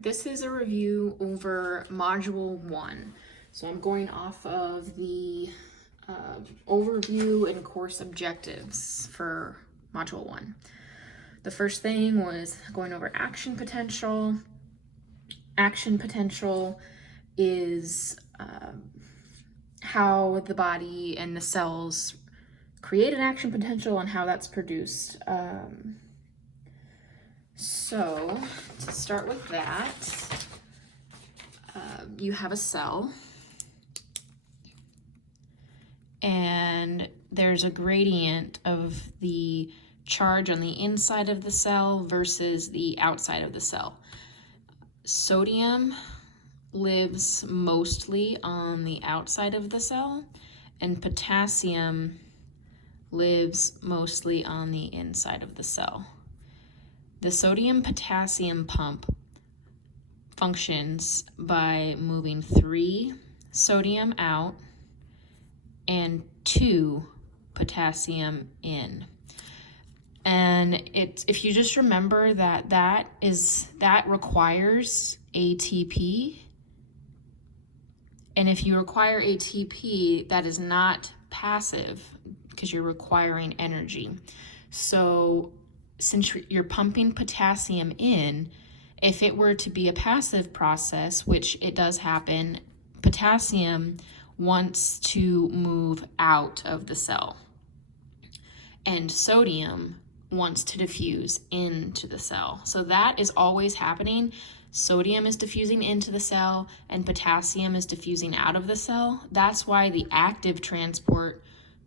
this is a review over Module 1. So I'm going off of the overview and course objectives for Module 1. The first thing was going over action potential. Action potential is how the body and the cells create an action potential and how that's produced. So to start with that, you have a cell, and there's a gradient of the charge on the inside of the cell versus the outside of the cell. Sodium lives mostly on the outside of the cell, and potassium lives mostly on the inside of the cell. The sodium-potassium pump functions by moving 3 sodium out and 2 potassium in. And if you just remember that requires ATP, and if you require ATP, that is not passive because you're requiring energy. So since you're pumping potassium in, if it were to be a passive process, which it does happen, potassium wants to move out of the cell, and sodium wants to diffuse into the cell. So that is always happening. Sodium is diffusing into the cell and potassium is diffusing out of the cell. That's why the active transport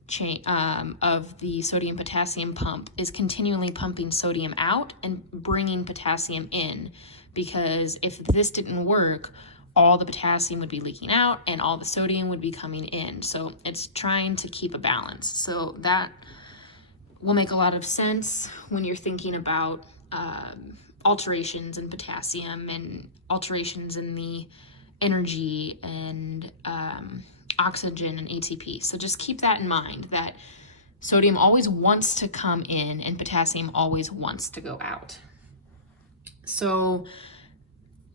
chain of the sodium potassium pump is continually pumping sodium out and bringing potassium in, because if this didn't work, all the potassium would be leaking out and all the sodium would be coming in. So it's trying to keep a balance. So that will make a lot of sense when you're thinking about alterations in potassium and alterations in the energy and oxygen and ATP. So just keep that in mind, that sodium always wants to come in and potassium always wants to go out. So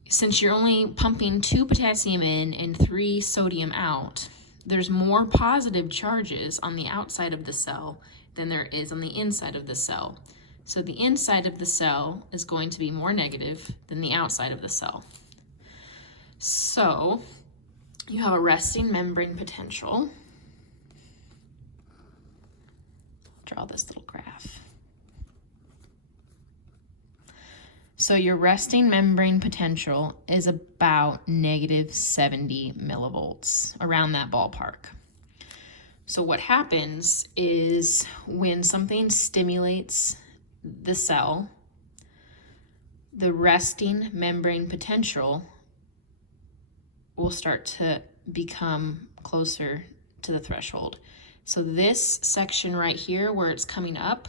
since you're only pumping 2 potassium in and 3 sodium out, there's more positive charges on the outside of the cell than there is on the inside of the cell. So the inside of the cell is going to be more negative than the outside of the cell. So you have a resting membrane potential. Draw this little graph. So your resting membrane potential is about -70 millivolts, around that ballpark. So what happens is when something stimulates the cell, the resting membrane potential will start to become closer to the threshold. So this section right here where it's coming up,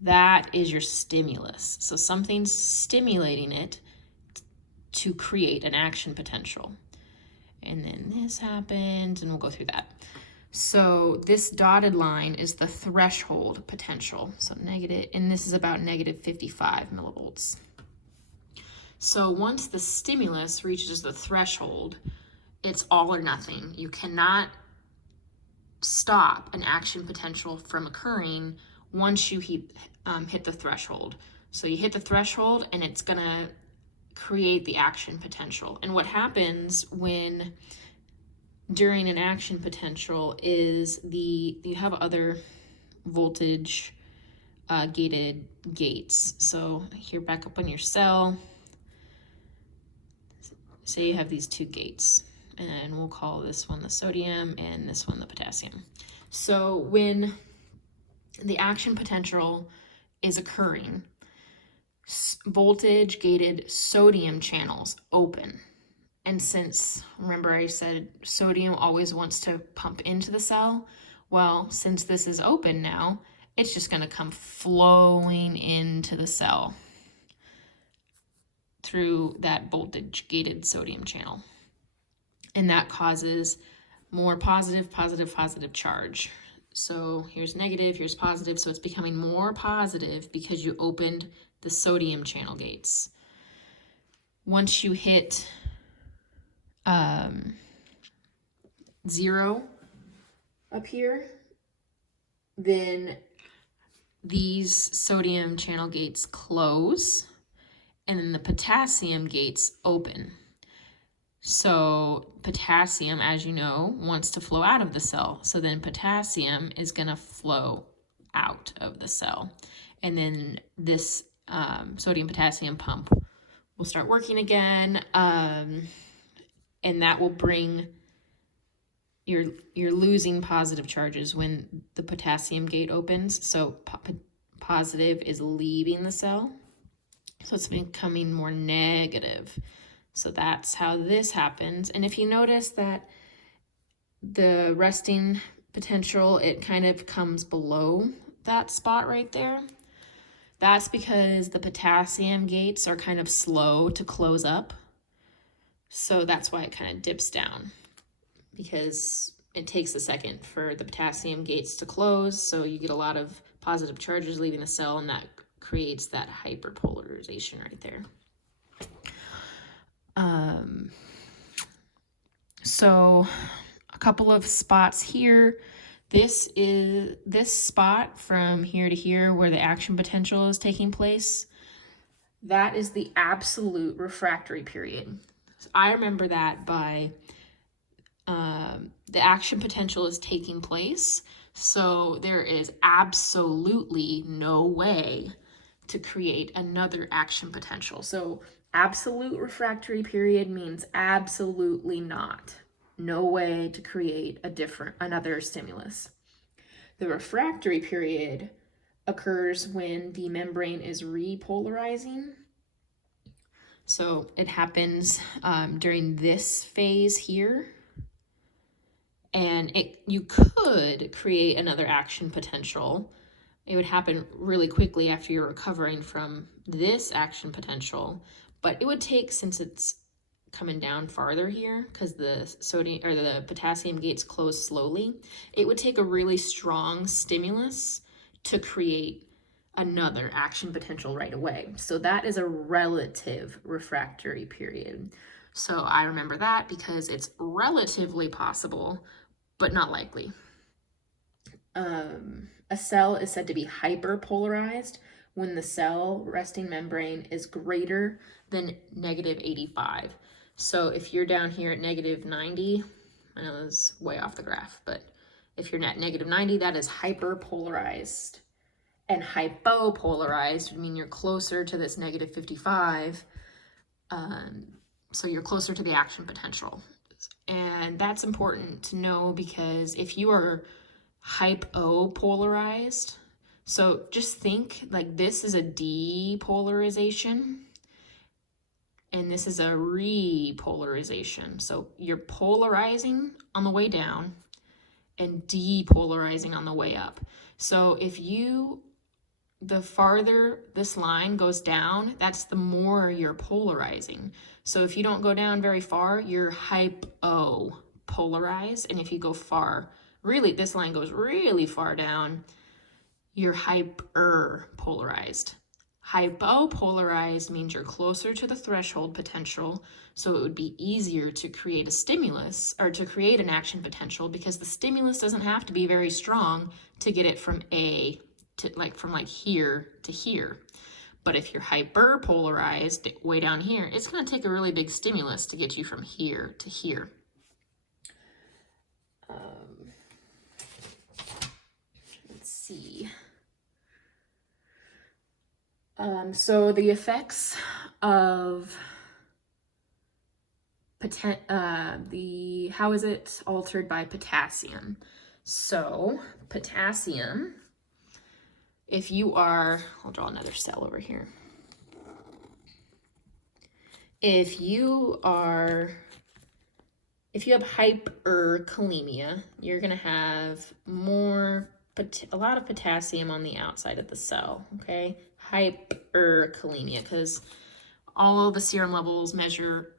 that is your stimulus. So something's stimulating it to create an action potential. And then this happens, and we'll go through that. So this dotted line is the threshold potential. So negative, and this is about -55 millivolts. So once the stimulus reaches the threshold, it's all or nothing. You cannot stop an action potential from occurring once you hit the threshold. So you hit the threshold and it's gonna create the action potential. And what happens during an action potential is you have other voltage gated gates. So here, back up on your cell, say you have these 2 gates, and we'll call this one the sodium and this one the potassium. So when the action potential is occurring, voltage gated sodium channels open. And since, remember I said sodium always wants to pump into the cell, well, since this is open now, it's just going to come flowing into the cell through that voltage gated sodium channel. And that causes more positive charge. So here's negative, here's positive, so it's becoming more positive because you opened the sodium channel gates. once you hit 0 up here, then these sodium channel gates close and then the potassium gates open. So potassium, as you know, wants to flow out of the cell. So then potassium is going to flow out of the cell. And then this sodium potassium pump will start working again. And that will bring, you're losing positive charges when the potassium gate opens. So positive is leaving the cell. So it's becoming more negative. So that's how this happens. And if you notice that the resting potential, it kind of comes below that spot right there, that's because the potassium gates are kind of slow to close up. So that's why it kind of dips down, because it takes a second for the potassium gates to close. So you get a lot of positive charges leaving the cell, and that creates that hyperpolarization right there. So a couple of spots here. This spot from here to here where the action potential is taking place. That is the absolute refractory period. So I remember that by the action potential is taking place. So there is absolutely no way to create another action potential. So absolute refractory period means absolutely not. No way to create another stimulus. The refractory period occurs when the membrane is repolarizing. So it happens during this phase here. And you could create another action potential. It would happen really quickly after you're recovering from this action potential, but it would take, since it's coming down farther here because the sodium or the potassium gates close slowly, it would take a really strong stimulus to create another action potential right away. So that is a relative refractory period. So I remember that because it's relatively possible, but not likely. A cell is said to be hyperpolarized when the cell resting membrane is greater than -85. So if you're down here at -90, I know this is way off the graph, but if you're at -90, that is hyperpolarized. And hypopolarized would mean you're closer to this -55. So you're closer to the action potential. And that's important to know because if you are hypopolarized, so just think like this is a depolarization and this is a repolarization. So you're polarizing on the way down and depolarizing on the way up. So the farther this line goes down, that's the more you're polarizing. So if you don't go down very far, you're hypopolarized. And if you go far, really, this line goes really far down, you're hyperpolarized. Hypopolarized means you're closer to the threshold potential, so it would be easier to create a stimulus or to create an action potential because the stimulus doesn't have to be very strong to get it from from here to here. But if you're hyperpolarized way down here, it's going to take a really big stimulus to get you from here to here. Let's see. So the effects of how is it altered by potassium? So potassium, I'll draw another cell over here. If you have hyperkalemia, you're going to have a lot of potassium on the outside of the cell, okay? Hyperkalemia, because all the serum levels measure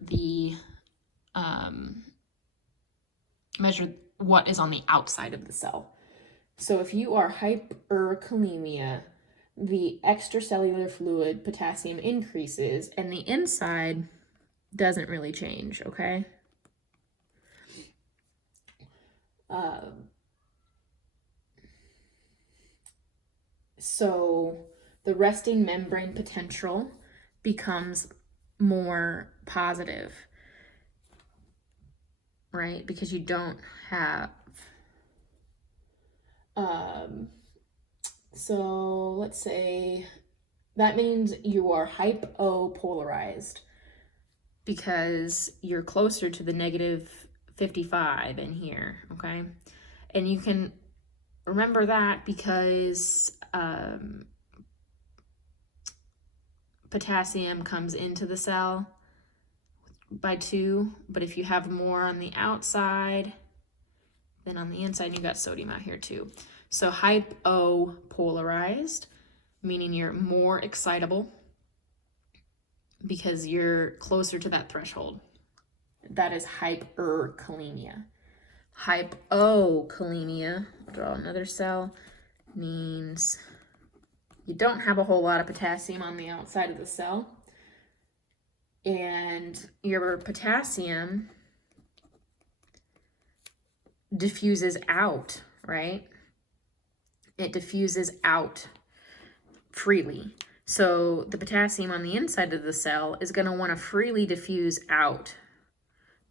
what is on the outside of the cell. So if you are hyperkalemia, the extracellular fluid potassium increases, and the inside doesn't really change, okay? So the resting membrane potential becomes more positive, right? Because you don't have, so let's say that means you are hypopolarized because you're closer to the negative 55 in here, okay? And you can remember that because potassium comes into the cell by 2, but if you have more on the outside than on the inside, you got sodium out here too. So hypopolarized, meaning you're more excitable because you're closer to that threshold. That is hyperkalemia. Hypokalemia, I'll draw another cell, means you don't have a whole lot of potassium on the outside of the cell, and your potassium diffuses out, right? It diffuses out freely. So the potassium on the inside of the cell is going to want to freely diffuse out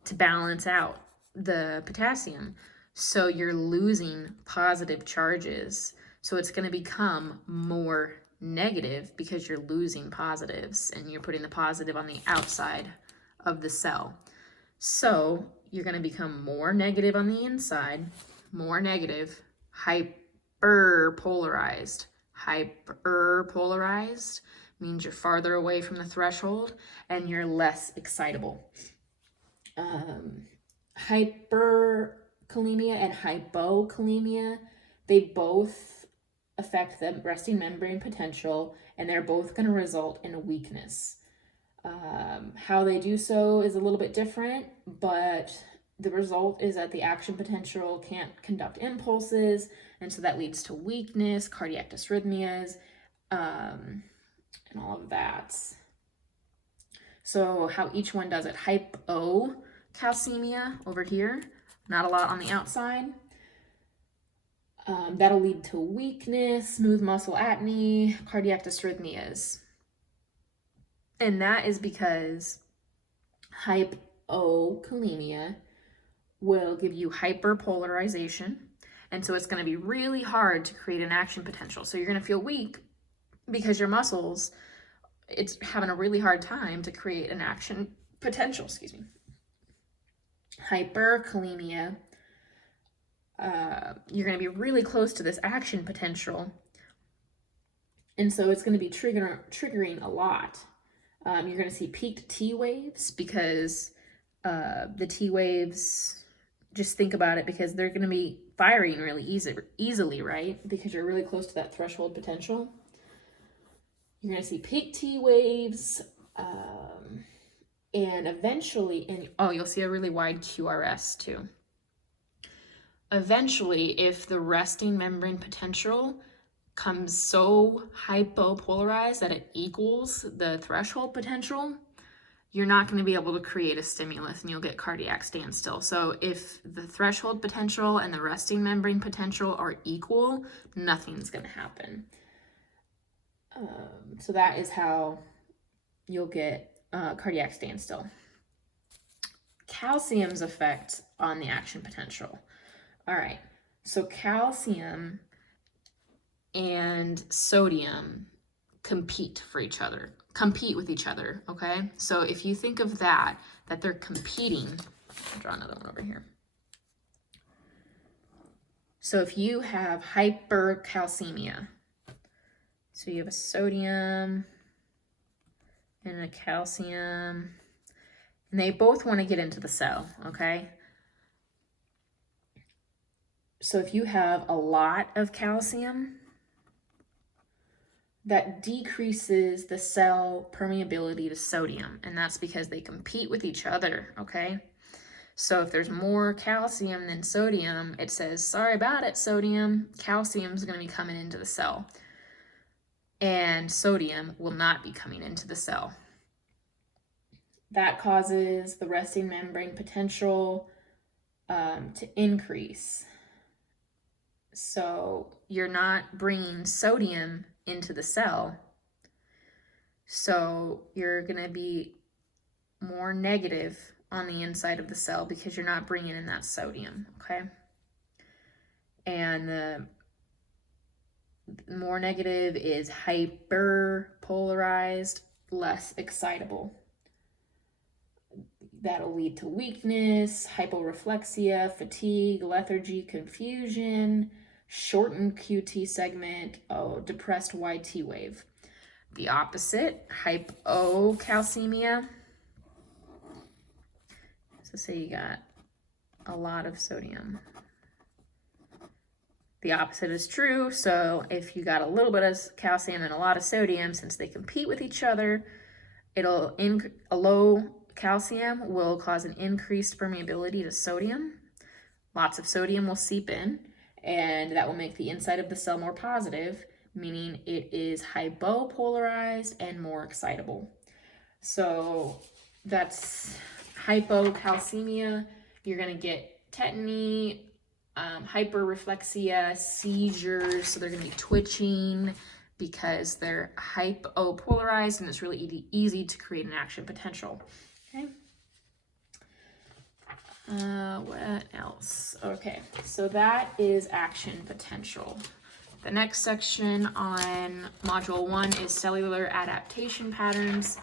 to balance out the potassium. So you're losing positive charges. So it's going to become more negative because you're losing positives and you're putting the positive on the outside of the cell. So you're going to become more negative on the inside, more negative, hyperpolarized. Hyperpolarized means you're farther away from the threshold and you're less excitable. Hyperkalemia and hypokalemia, they both affect the resting membrane potential, and they're both going to result in a weakness. How they do so is a little bit different, but the result is that the action potential can't conduct impulses, and so that leads to weakness, cardiac dysrhythmias, and all of that. So how each one does it: hypocalcemia over here, not a lot on the outside. That'll lead to weakness, smooth muscle atony, cardiac dysrhythmias. And that is because hypokalemia will give you hyperpolarization. And so it's going to be really hard to create an action potential. So you're going to feel weak because your muscles, it's having a really hard time to create an action potential, Hyperkalemia, you're going to be really close to this action potential. And so it's going to be triggering a lot. You're going to see peaked T waves because the T waves, just think about it, because they're going to be firing really easily, right? Because you're really close to that threshold potential. You're going to see peak T waves, and eventually, you'll see a really wide QRS too. Eventually, if the resting membrane potential comes so hypopolarized that it equals the threshold potential, you're not going to be able to create a stimulus and you'll get cardiac standstill. So if the threshold potential and the resting membrane potential are equal, nothing's going to happen. So that is how you'll get cardiac standstill. Calcium's effect on the action potential. All right, so calcium and sodium compete with each other, okay? So if you think of that they're competing, I'll draw another one over here. So if you have hypercalcemia, so you have a sodium and a calcium, and they both want to get into the cell, okay? So if you have a lot of calcium, that decreases the cell permeability to sodium, and that's because they compete with each other, okay? So if there's more calcium than sodium, it says, sorry about it, sodium. Calcium's going to be coming into the cell, and sodium will not be coming into the cell. that causes the resting membrane potential to increase. So you're not bringing sodium into the cell. So you're going to be more negative on the inside of the cell because you're not bringing in that sodium, okay? And the more negative is hyperpolarized, less excitable. That'll lead to weakness, hyporeflexia, fatigue, lethargy, confusion, shortened QT segment, depressed YT wave. The opposite, hypocalcemia. So say you got a lot of sodium. The opposite is true. So if you got a little bit of calcium and a lot of sodium, since they compete with each other, a low calcium will cause an increased permeability to sodium. Lots of sodium will seep in, and that will make the inside of the cell more positive, meaning it is hypopolarized and more excitable. So that's hypocalcemia. You're going to get tetany, hyperreflexia, seizures, so they're going to be twitching because they're hypopolarized, and it's really easy to create an action potential. Okay. What else? Okay, so that is action potential. The next section on Module 1 is cellular adaptation patterns.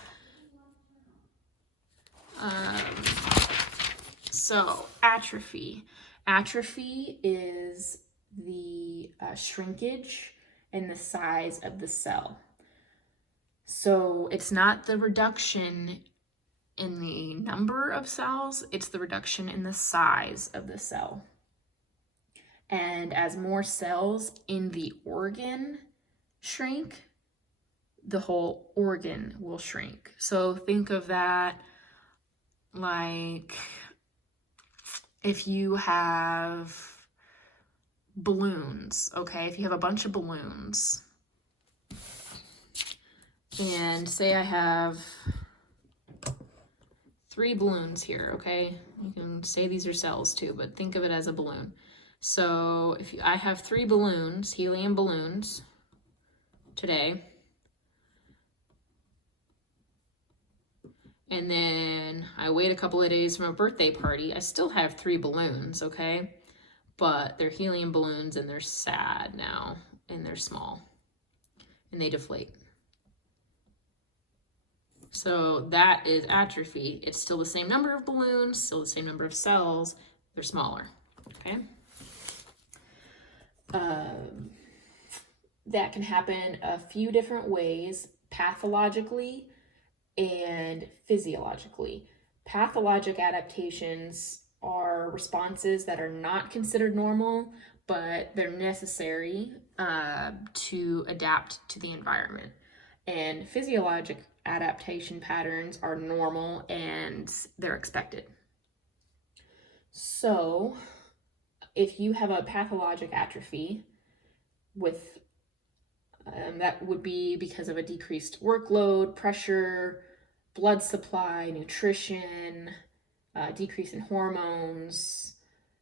So atrophy. Atrophy is the shrinkage in the size of the cell. So it's not the reduction in the number of cells, it's the reduction in the size of the cell. And as more cells in the organ shrink, the whole organ will shrink. So think of that like if you have balloons, okay? If you have a bunch of balloons, and say I have 3 balloons here, okay? You can say these are cells too, but think of it as a balloon. So if I have 3 balloons, helium balloons, today, and then I wait a couple of days from a birthday party, I still have 3 balloons, okay? But they're helium balloons and they're sad now, and they're small, and they deflate. So that is atrophy. It's still the same number of balloons, still the same number of cells, they're smaller, okay? That can happen a few different ways, pathologically and physiologically. Pathologic adaptations are responses that are not considered normal, but they're necessary to adapt to the environment. And physiologic adaptation patterns are normal and they're expected. So if you have a pathologic atrophy with that would be because of a decreased workload, pressure, blood supply, nutrition, decrease in hormones.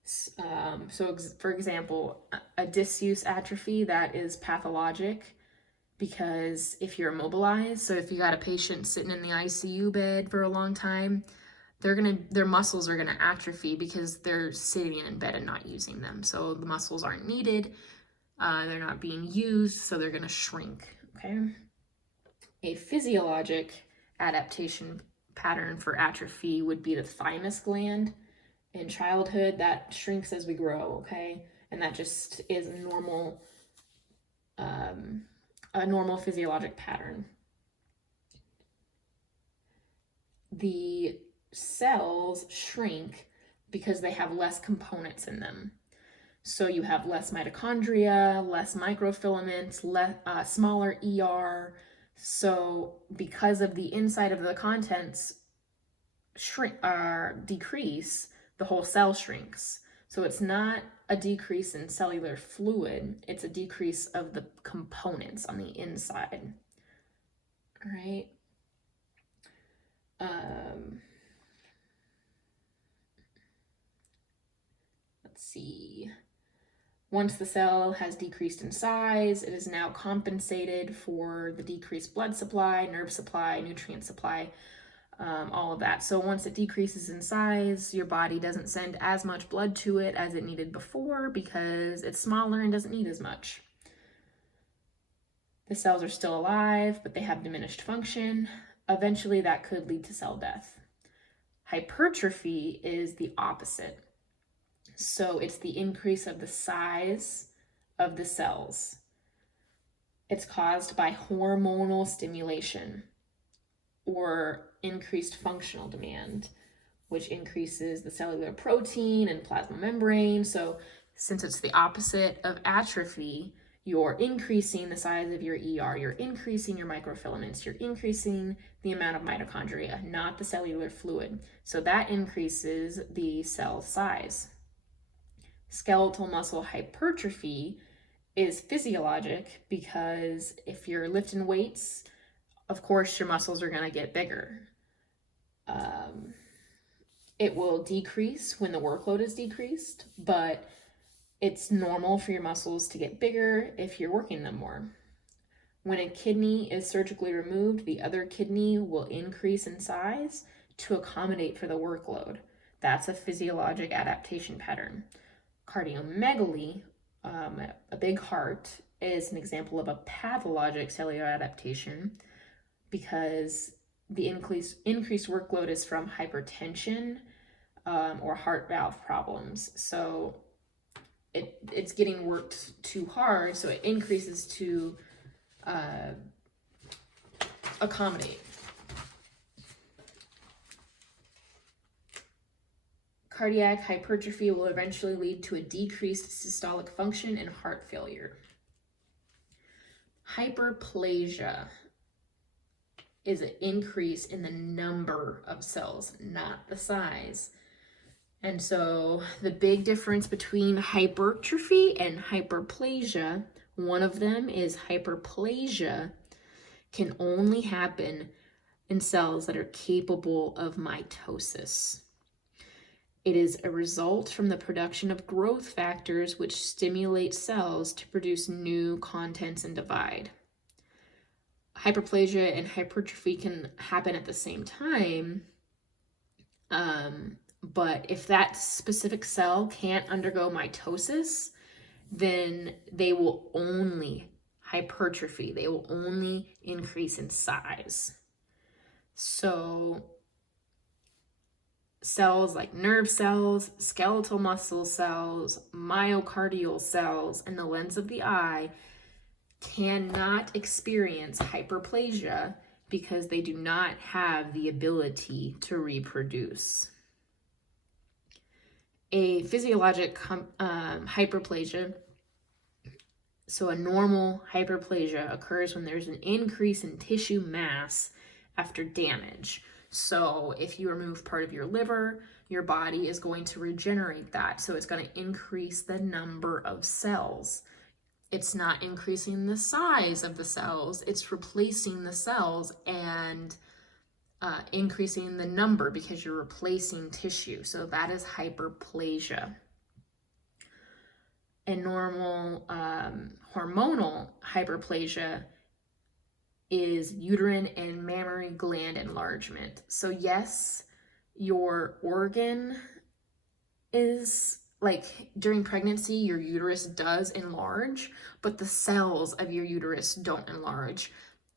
So for example, a disuse atrophy, that is pathologic because if you're immobilized, so if you got a patient sitting in the ICU bed for a long time, their muscles are gonna atrophy because they're sitting in bed and not using them. So the muscles aren't needed. They're not being used, so they're going to shrink, okay? A physiologic adaptation pattern for atrophy would be the thymus gland. In childhood, that shrinks as we grow, okay? And that just is a normal physiologic pattern. The cells shrink because they have less components in them. So you have less mitochondria, less microfilaments, smaller ER. So because of the inside of the contents decrease, the whole cell shrinks. So it's not a decrease in cellular fluid, it's a decrease of the components on the inside. All right. see. Once the cell has decreased in size, it is now compensated for the decreased blood supply, nerve supply, nutrient supply, all of that. So once it decreases in size, your body doesn't send as much blood to it as it needed before because it's smaller and doesn't need as much. The cells are still alive, but they have diminished function. Eventually, that could lead to cell death. Hypertrophy is the opposite. So it's the increase of the size of the cells. It's caused by hormonal stimulation or increased functional demand, which increases the cellular protein and plasma membrane. So since it's the opposite of atrophy, you're increasing the size of your ER, you're increasing your microfilaments, you're increasing the amount of mitochondria, not the cellular fluid. So that increases the cell size. Skeletal muscle hypertrophy is physiologic because if you're lifting weights, of course your muscles are going to get bigger. It will decrease when the workload is decreased, but it's normal for your muscles to get bigger if you're working them more. When a kidney is surgically removed, the other kidney will increase in size to accommodate for the workload. That's a physiologic adaptation pattern. Cardiomegaly, a big heart, is an example of a pathologic cellular adaptation because the increased workload is from hypertension or heart valve problems. So it's getting worked too hard, so it increases to accommodate. Cardiac hypertrophy will eventually lead to a decreased systolic function and heart failure. Hyperplasia is an increase in the number of cells, not the size. And so the big difference between hypertrophy and hyperplasia, one of them is hyperplasia can only happen in cells that are capable of mitosis. It is a result from the production of growth factors which stimulate cells to produce new contents and divide. Hyperplasia and hypertrophy can happen at the same time, but if that specific cell can't undergo mitosis, then they will only hypertrophy. They will only increase in size. So cells like nerve cells, skeletal muscle cells, myocardial cells, and the lens of the eye cannot experience hyperplasia because they do not have the ability to reproduce. A physiologic hyperplasia, so a normal hyperplasia, occurs when there's an increase in tissue mass after damage. So if you remove part of your liver, your body is going to regenerate that. So it's going to increase the number of cells. It's not increasing the size of the cells, it's replacing the cells and increasing the number because you're replacing tissue. So that is hyperplasia. A normal hormonal hyperplasia is uterine and mammary gland enlargement. So yes, your organ is like during pregnancy, your uterus does enlarge, but the cells of your uterus don't enlarge.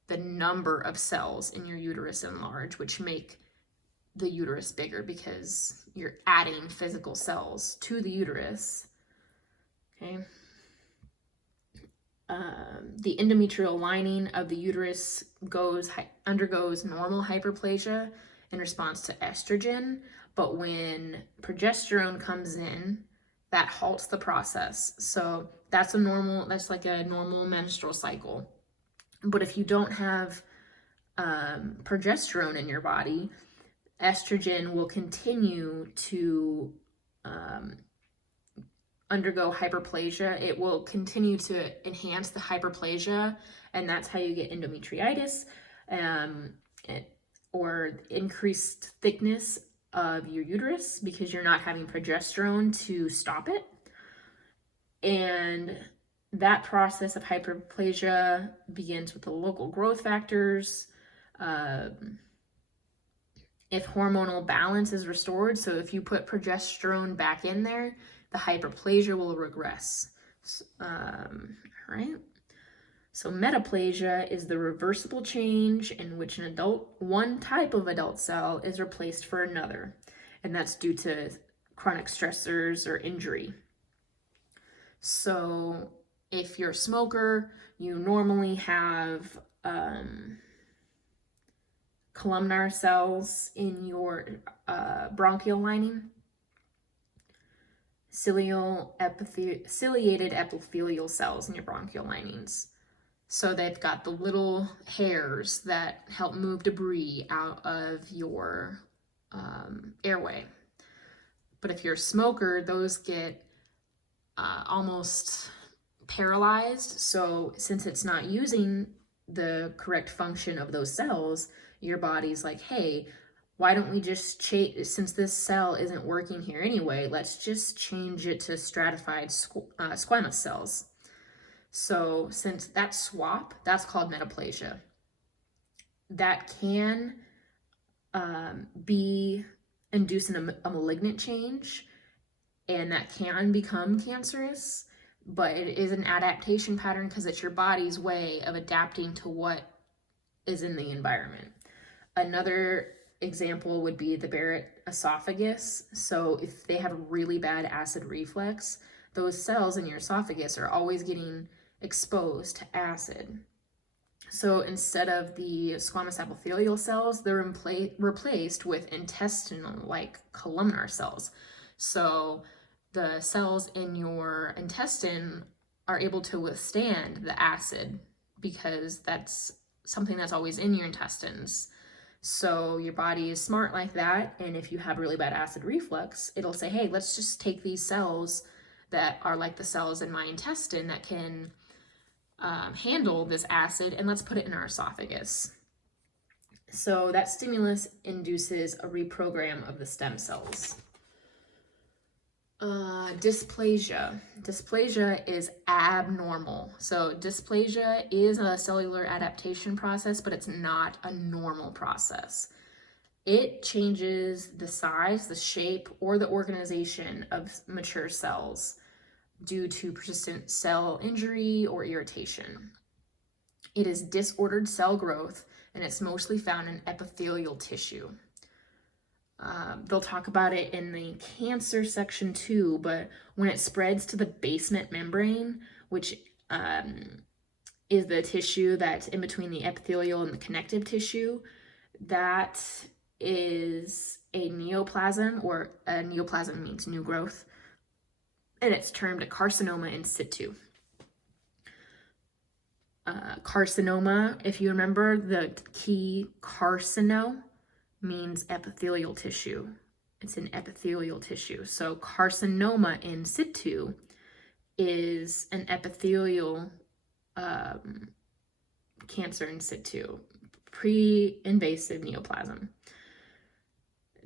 The number of cells in your uterus enlarge, which make the uterus bigger because you're adding physical cells to the uterus. Okay. The endometrial lining of the uterus undergoes normal hyperplasia in response to estrogen, but when progesterone comes in, that halts the process. So that's like a normal menstrual cycle. But if you don't have progesterone in your body, estrogen will continue to undergo hyperplasia. It will continue to enhance the hyperplasia, and that's how you get endometritis or increased thickness of your uterus because you're not having progesterone to stop it. And that process of hyperplasia begins with the local growth factors. If hormonal balance is restored, so if you put progesterone back in there, the hyperplasia will regress. Right? So metaplasia is the reversible change in which one type of adult cell is replaced for another, and that's due to chronic stressors or injury. So if you're a smoker, you normally have columnar cells in your bronchial lining, ciliated epithelial cells in your bronchial linings. So they've got the little hairs that help move debris out of your airway. But if you're a smoker, those get almost paralyzed. So since it's not using the correct function of those cells, your body's like, hey, why don't we just change, since this cell isn't working here anyway, let's just change it to stratified squamous cells. So since that swap, that's called metaplasia. That can be inducing a malignant change, and that can become cancerous, but it is an adaptation pattern because it's your body's way of adapting to what is in the environment. Another example would be the Barrett esophagus. So if they have a really bad acid reflux, those cells in your esophagus are always getting exposed to acid. So instead of the squamous epithelial cells, they're replaced with intestinal-like columnar cells. So the cells in your intestine are able to withstand the acid because that's something that's always in your intestines. So your body is smart like that, and if you have really bad acid reflux, it'll say, hey, let's just take these cells that are like the cells in my intestine that can handle this acid, and let's put it in our esophagus. So that stimulus induces a reprogram of the stem cells. Dysplasia. Dysplasia is abnormal. So dysplasia is a cellular adaptation process, but it's not a normal process. It changes the size, the shape, or the organization of mature cells due to persistent cell injury or irritation. It is disordered cell growth, and it's mostly found in epithelial tissue. They'll talk about it in the cancer section too, but when it spreads to the basement membrane, which is the tissue that's in between the epithelial and the connective tissue, that is a neoplasm, or a neoplasm means new growth, and it's termed a carcinoma in situ. Carcinoma, if you remember, the key carcino means epithelial tissue. It's an epithelial tissue. So carcinoma in situ is an epithelial cancer in situ, pre-invasive neoplasm.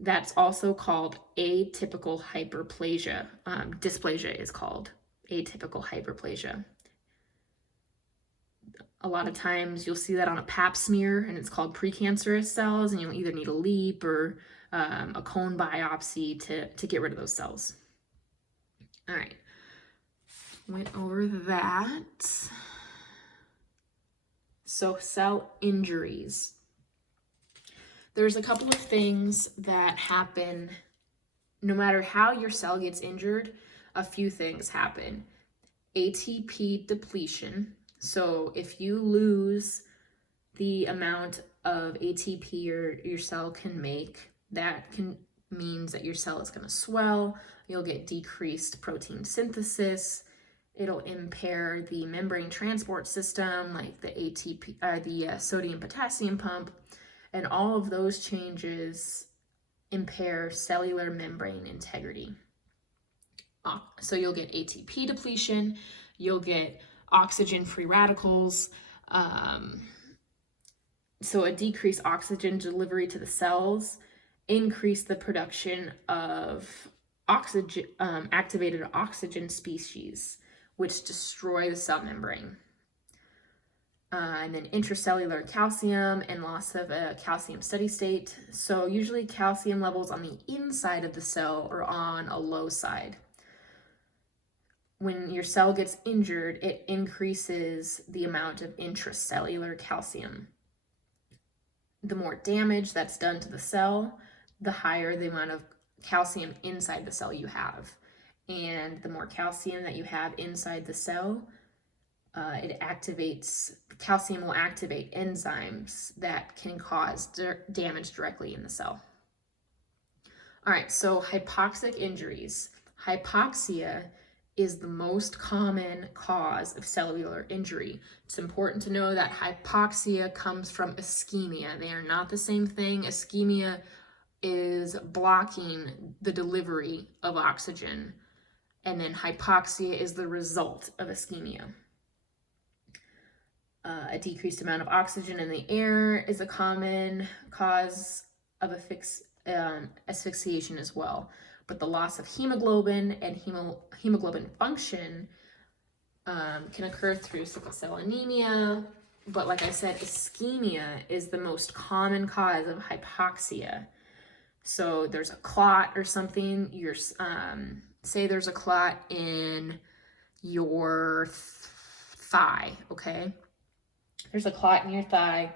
That's also called atypical hyperplasia. Dysplasia is called atypical hyperplasia. A lot of times you'll see that on a pap smear, and it's called precancerous cells, and you'll either need a LEEP or a cone biopsy to get rid of those cells. All right, went over that. So cell injuries. There's a couple of things that happen no matter how your cell gets injured. A few things happen. Atp depletion. So if you lose the amount of ATP your cell can make, that means that your cell is going to swell. You'll get decreased protein synthesis. It'll impair the membrane transport system, like the sodium potassium pump, and all of those changes impair cellular membrane integrity. So you'll get ATP depletion. You'll get oxygen-free radicals. So a decreased oxygen delivery to the cells, increase the production of activated oxygen species, which destroy the cell membrane. And then intracellular calcium and loss of a calcium steady state. So usually calcium levels on the inside of the cell are on a low side. When your cell gets injured, it increases the amount of intracellular calcium. The more damage that's done to the cell, the higher the amount of calcium inside the cell you have. And the more calcium that you have inside the cell, calcium will activate enzymes that can cause damage directly in the cell. All right, so hypoxic injuries. Hypoxia is the most common cause of cellular injury. It's important to know that hypoxia comes from ischemia. They are not the same thing. Ischemia is blocking the delivery of oxygen, and then hypoxia is the result of ischemia. A decreased amount of oxygen in the air is a common cause of asphyxiation as well. But the loss of hemoglobin and hemoglobin function can occur through sickle cell anemia. But like I said, ischemia is the most common cause of hypoxia. So there's a clot or something, say there's a clot in your thigh, okay? There's a clot in your thigh.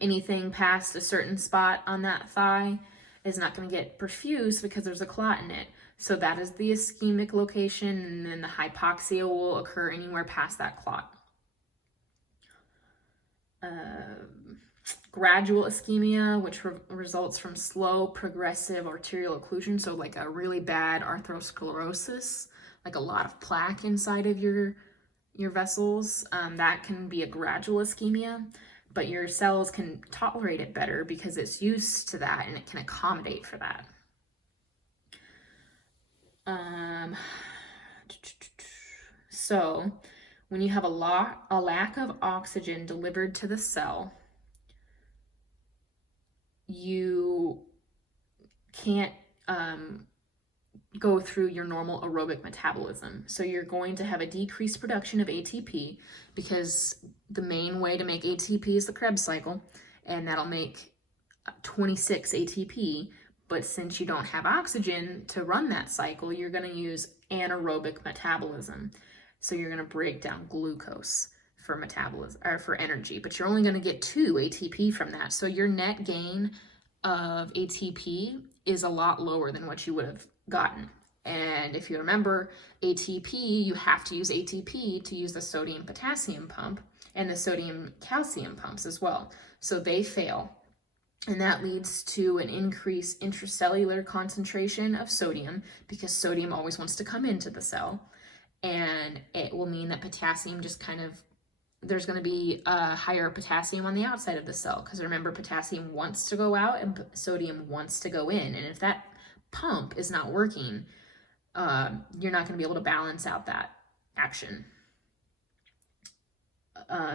Anything past a certain spot on that thigh is not going to get perfused because there's a clot in it. So that is the ischemic location, and then the hypoxia will occur anywhere past that clot. Gradual ischemia, which results from slow progressive arterial occlusion, so like a really bad atherosclerosis, like a lot of plaque inside of your vessels. That can be a gradual ischemia, but your cells can tolerate it better because it's used to that and it can accommodate for that. So when you have a lack of oxygen delivered to the cell, you can't go through your normal aerobic metabolism. So you're going to have a decreased production of ATP, because the main way to make ATP is the Krebs cycle, and that'll make 26 ATP. But since you don't have oxygen to run that cycle, you're going to use anaerobic metabolism. So you're going to break down glucose for metabolism or for energy, but you're only going to get 2 ATP from that. So your net gain of ATP is a lot lower than what you would have gotten. And if you remember, ATP, you have to use ATP to use the sodium potassium pump and the sodium calcium pumps as well. So they fail. And that leads to an increased intracellular concentration of sodium, because sodium always wants to come into the cell. And it will mean that potassium just there's going to be a higher potassium on the outside of the cell, because remember, potassium wants to go out and sodium wants to go in. And if that pump is not working, you're not going to be able to balance out that action.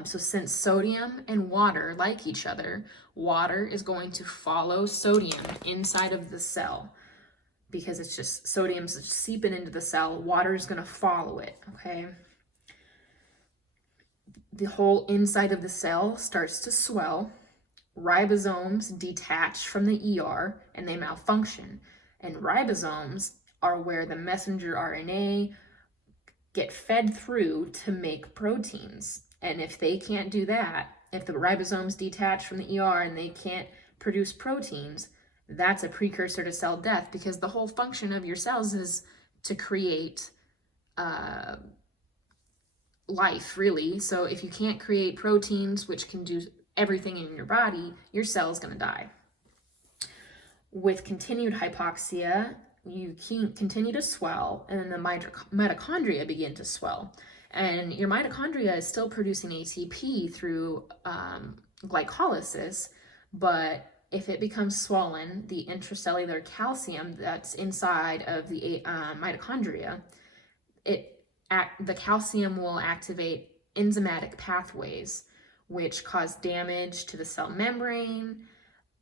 So since sodium and water like each other, water is going to follow sodium inside of the cell, because it's just sodium's just seeping into the cell. Water is going to follow it, okay? The whole inside of the cell starts to swell. Ribosomes detach from the ER and they malfunction. And ribosomes are where the messenger RNA get fed through to make proteins. And if they can't do that, if the ribosomes detach from the ER and they can't produce proteins, that's a precursor to cell death, because the whole function of your cells is to create life, really. So if you can't create proteins, which can do everything in your body, your cell is going to die. With continued hypoxia, you can continue to swell, and then the mitochondria begin to swell. And your mitochondria is still producing ATP through glycolysis, but if it becomes swollen, the intracellular calcium that's inside of the mitochondria, the calcium will activate enzymatic pathways, which cause damage to the cell membrane.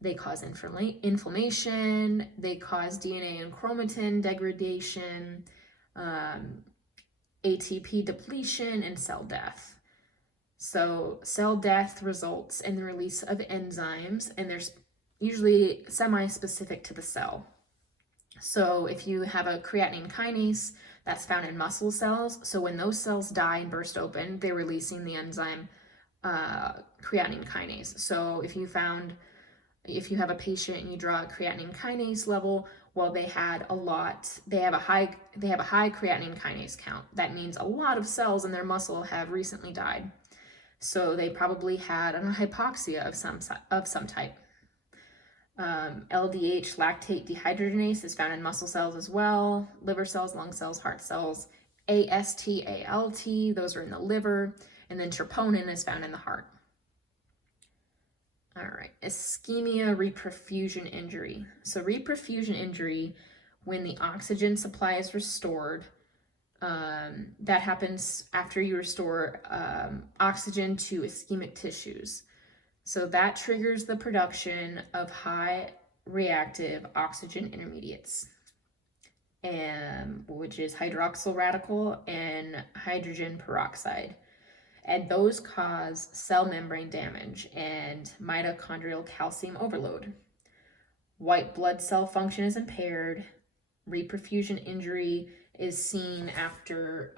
They cause inflammation. They cause DNA and chromatin degradation. ATP depletion, and cell death. So cell death results in the release of enzymes, and they're usually semi-specific to the cell. So if you have a creatinine kinase, that's found in muscle cells. So when those cells die and burst open, they're releasing the enzyme creatinine kinase. So if you have a patient and you draw a creatinine kinase level, well, they have a high creatinine kinase count. That means a lot of cells in their muscle have recently died. So they probably had a hypoxia of some type. LDH, lactate dehydrogenase, is found in muscle cells as well, liver cells, lung cells, heart cells. AST, ALT, those are in the liver, and then troponin is found in the heart. All right, ischemia, reprofusion injury. So reprofusion injury, when the oxygen supply is restored, that happens after you restore oxygen to ischemic tissues. So that triggers the production of high reactive oxygen intermediates, which is hydroxyl radical and hydrogen peroxide. And those cause cell membrane damage and mitochondrial calcium overload. White blood cell function is impaired. Reprofusion injury is seen after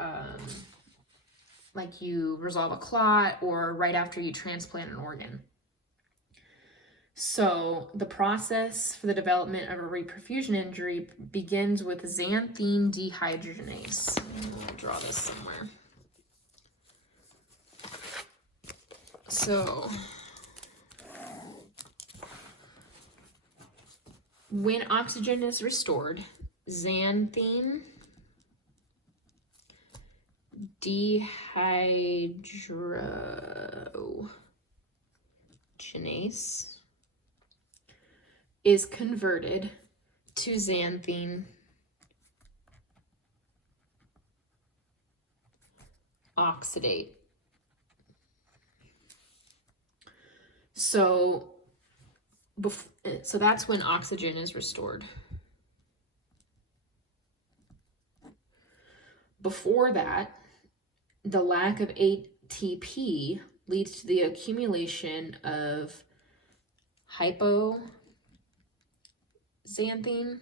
like you resolve a clot or right after you transplant an organ. So the process for the development of a reperfusion injury begins with xanthine dehydrogenase. I'll draw this somewhere. So when oxygen is restored, xanthine dehydrogenase is converted to xanthine oxidate. So that's when oxygen is restored. Before that, the lack of ATP leads to the accumulation of hypoxanthine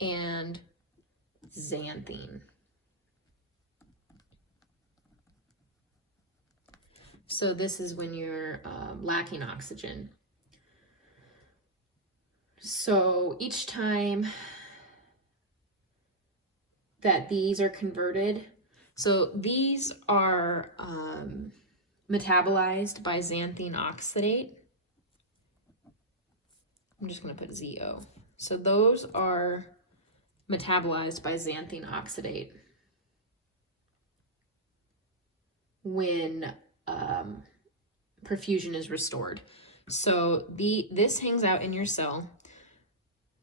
and xanthine. So this is when you're lacking oxygen. So each time that these are converted, so these are metabolized by xanthine oxidate. I'm just going to put ZO. So those are metabolized by xanthine oxidate when perfusion is restored. So this hangs out in your cell,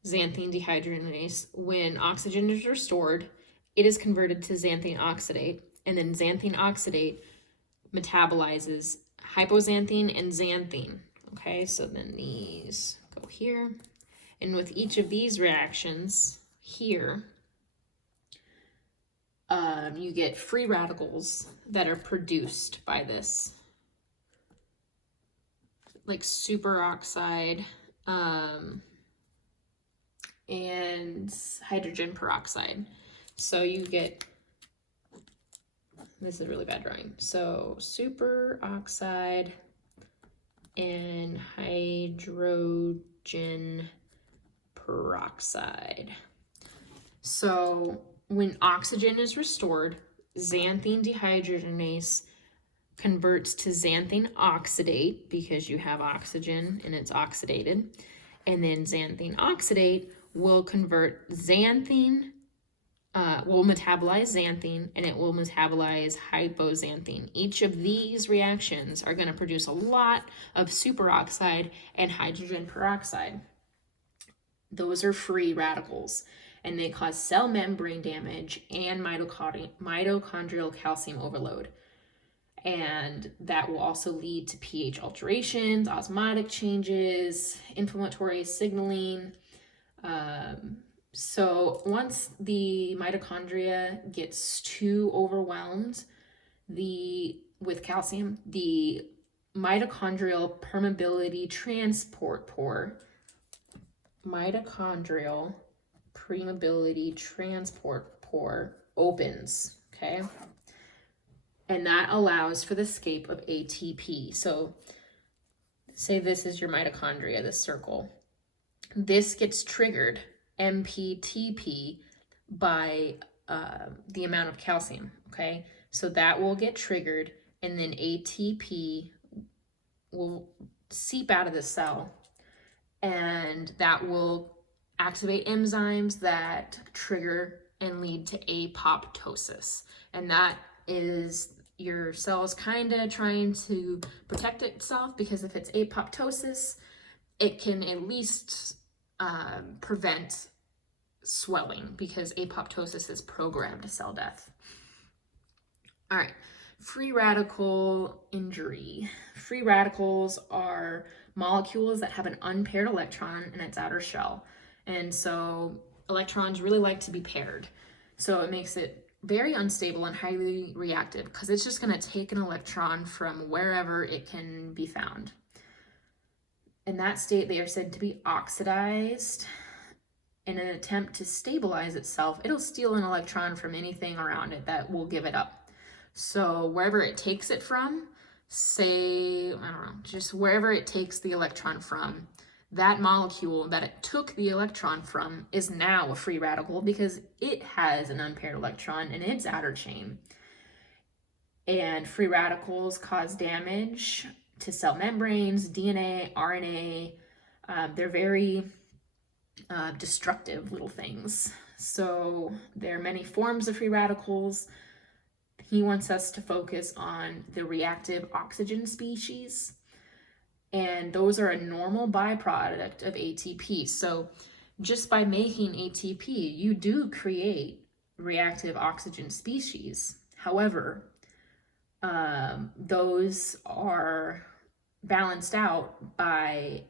xanthine dehydrogenase. When oxygen is restored, it is converted to xanthine oxidate, and then xanthine oxidate metabolizes hypoxanthine and xanthine. Okay, so then these go here. And with each of these reactions here, you get free radicals that are produced by this, like superoxide and hydrogen peroxide. So you get, this is a really bad drawing. So superoxide and hydrogen peroxide. So when oxygen is restored, xanthine dehydrogenase converts to xanthine oxidate because you have oxygen and it's oxidated. And then xanthine oxidate will convert xanthine, will metabolize xanthine, and it will metabolize hypoxanthine. Each of these reactions are going to produce a lot of superoxide and hydrogen peroxide. Those are free radicals, and they cause cell membrane damage and mitochondrial calcium overload. And that will also lead to pH alterations, osmotic changes, inflammatory signaling. So once the mitochondria gets too overwhelmed with calcium, the mitochondrial permeability transport pore, mitochondrial permeability transport pore opens, okay? And that allows for the escape of ATP. So say this is your mitochondria, this circle. This gets triggered, MPTP, by the amount of calcium, okay? So that will get triggered, and then ATP will seep out of the cell, and that will activate enzymes that trigger and lead to apoptosis. And that is your cells kind of trying to protect itself, because if it's apoptosis, it can at least prevent swelling, because apoptosis is programmed cell death. All right, free radical injury. Free radicals are molecules that have an unpaired electron in its outer shell. And so electrons really like to be paired. So it makes it very unstable and highly reactive, because it's just going to take an electron from wherever it can be found. In that state, they are said to be oxidized. In an attempt to stabilize itself, it'll steal an electron from anything around it that will give it up. So wherever it takes it from, say, I don't know, just wherever it takes the electron from, that molecule that it took the electron from is now a free radical, because it has an unpaired electron in its outer chain. And free radicals cause damage to cell membranes, DNA, RNA. They're very destructive little things. So there are many forms of free radicals. He wants us to focus on the reactive oxygen species, and those are a normal byproduct of ATP. So just by making ATP, you do create reactive oxygen species. However, those are balanced out by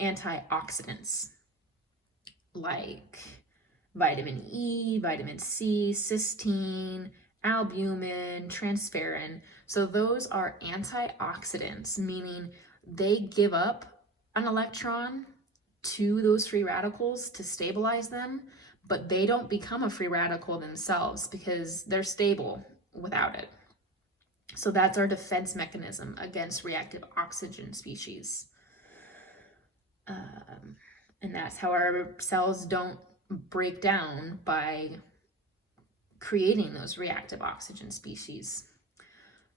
antioxidants like vitamin E, vitamin C, cysteine, albumin, transferrin. So those are antioxidants, meaning they give up an electron to those free radicals to stabilize them, but they don't become a free radical themselves because they're stable without it. So that's our defense mechanism against reactive oxygen species. And that's how our cells don't break down, by creating those reactive oxygen species.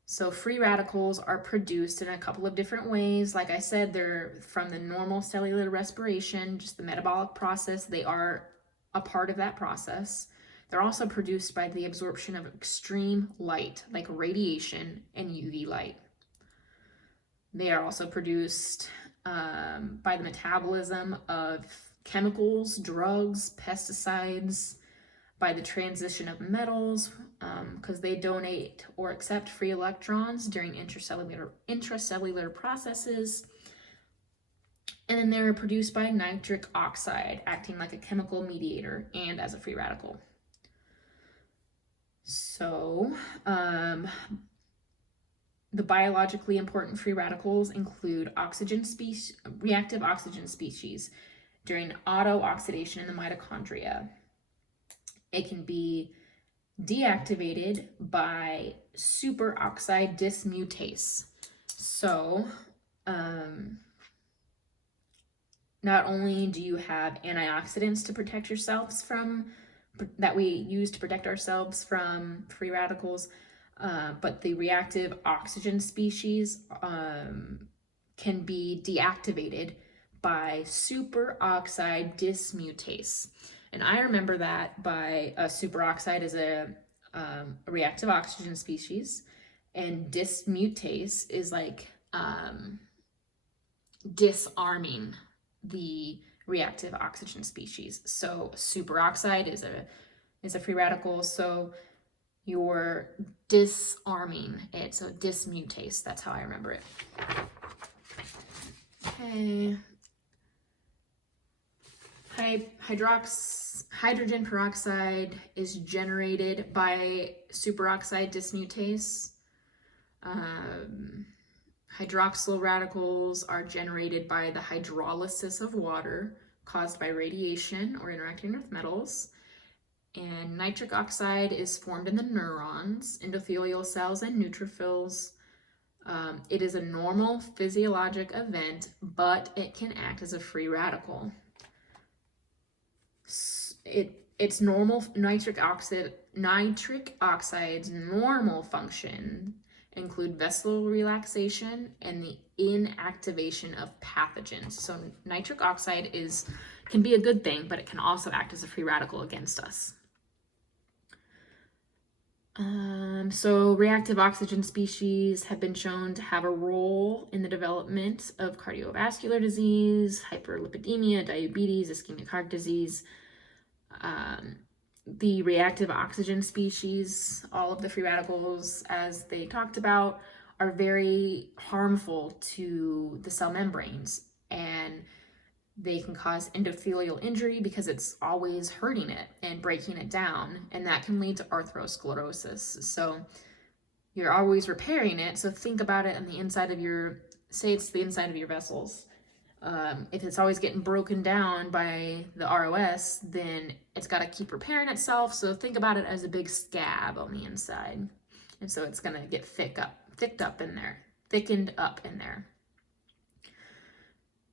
So free radicals are produced in a couple of different ways. Like I said, they're from the normal cellular respiration, just the metabolic process. They are a part of that process. They're also produced by the absorption of extreme light, like radiation and UV light. They are also produced by the metabolism of chemicals, drugs, pesticides, by the transition of metals, because they donate or accept free electrons during intracellular processes. And then they're produced by nitric oxide, acting like a chemical mediator and as a free radical. So the biologically important free radicals include reactive oxygen species during auto-oxidation in the mitochondria. It can be deactivated by superoxide dismutase. So not only do you have antioxidants to protect yourselves from, that we use to protect ourselves from free radicals, but the reactive oxygen species can be deactivated by superoxide dismutase. And I remember that by a superoxide is a reactive oxygen species, and dismutase is like disarming the reactive oxygen species. So superoxide is a free radical, so you're disarming it, so dismutase, that's how I remember it. Okay. Hydrogen peroxide is generated by superoxide dismutase. Hydroxyl radicals are generated by the hydrolysis of water caused by radiation or interacting with metals. And nitric oxide is formed in the neurons, endothelial cells, and neutrophils. It is a normal physiologic event, but it can act as a free radical. Its normal nitric oxide's normal function include vessel relaxation and the inactivation of pathogens. So nitric oxide can be a good thing, but it can also act as a free radical against us. So reactive oxygen species have been shown to have a role in the development of cardiovascular disease, hyperlipidemia, diabetes, ischemic heart disease. The reactive oxygen species, all of the free radicals, as they talked about, are very harmful to the cell membranes, and they can cause endothelial injury because it's always hurting it and breaking it down, and that can lead to atherosclerosis. So you're always repairing it. So think about it on the inside of say it's the inside of your vessels. If it's always getting broken down by the ROS, then it's got to keep repairing itself. So think about it as a big scab on the inside. And so it's going to get thickened up in there.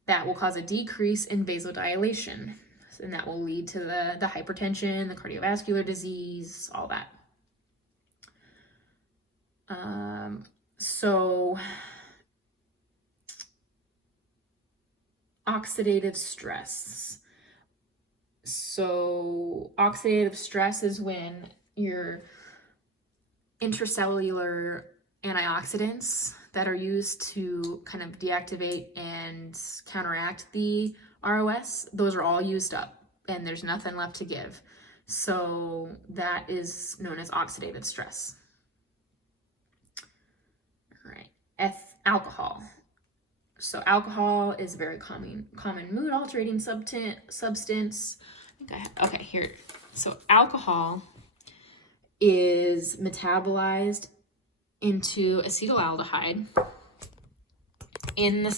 That will cause a decrease in vasodilation, and that will lead to the hypertension, the cardiovascular disease, all that. So oxidative stress. So oxidative stress is when your intracellular antioxidants that are used to kind of deactivate and counteract the ROS, those are all used up and there's nothing left to give. So that is known as oxidative stress. All right, alcohol. So alcohol is a very common mood altering substance. Okay, here. So alcohol is metabolized into acetaldehyde in the